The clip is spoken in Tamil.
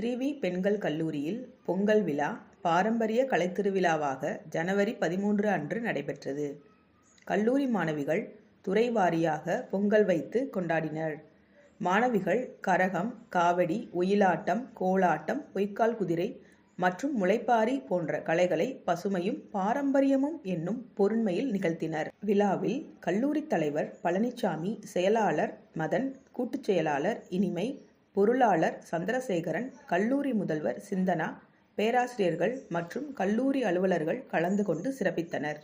3வி பெண்கள் கல்லூரியில் பொங்கல் விழா பாரம்பரிய கலைத்திருவிழாவாக ஜனவரி 13 அன்று நடைபெற்றது. கல்லூரி மாணவிகள் துறை வாரியாக பொங்கல் வைத்து கொண்டாடினர். மாணவிகள் கரகம், காவடி, ஒயிலாட்டம், கோலாட்டம், பொய்க்கால் குதிரை மற்றும் முளைப்பாரி போன்ற கலைகளை பசுமையும் பாரம்பரியமும் என்னும் பொருண்மையில் நிகழ்த்தினர். விழாவில் கல்லூரி தலைவர் பழனிசாமி, செயலாளர் மதன், கூட்டுச் செயலாளர் இனிமை, பொருளாளர் சந்திரசேகரன், கல்லூரி முதல்வர் சிந்தனா, பேராசிரியர்கள் மற்றும் கல்லூரி அலுவலர்கள் கலந்து கொண்டு சிறப்பித்தனர்.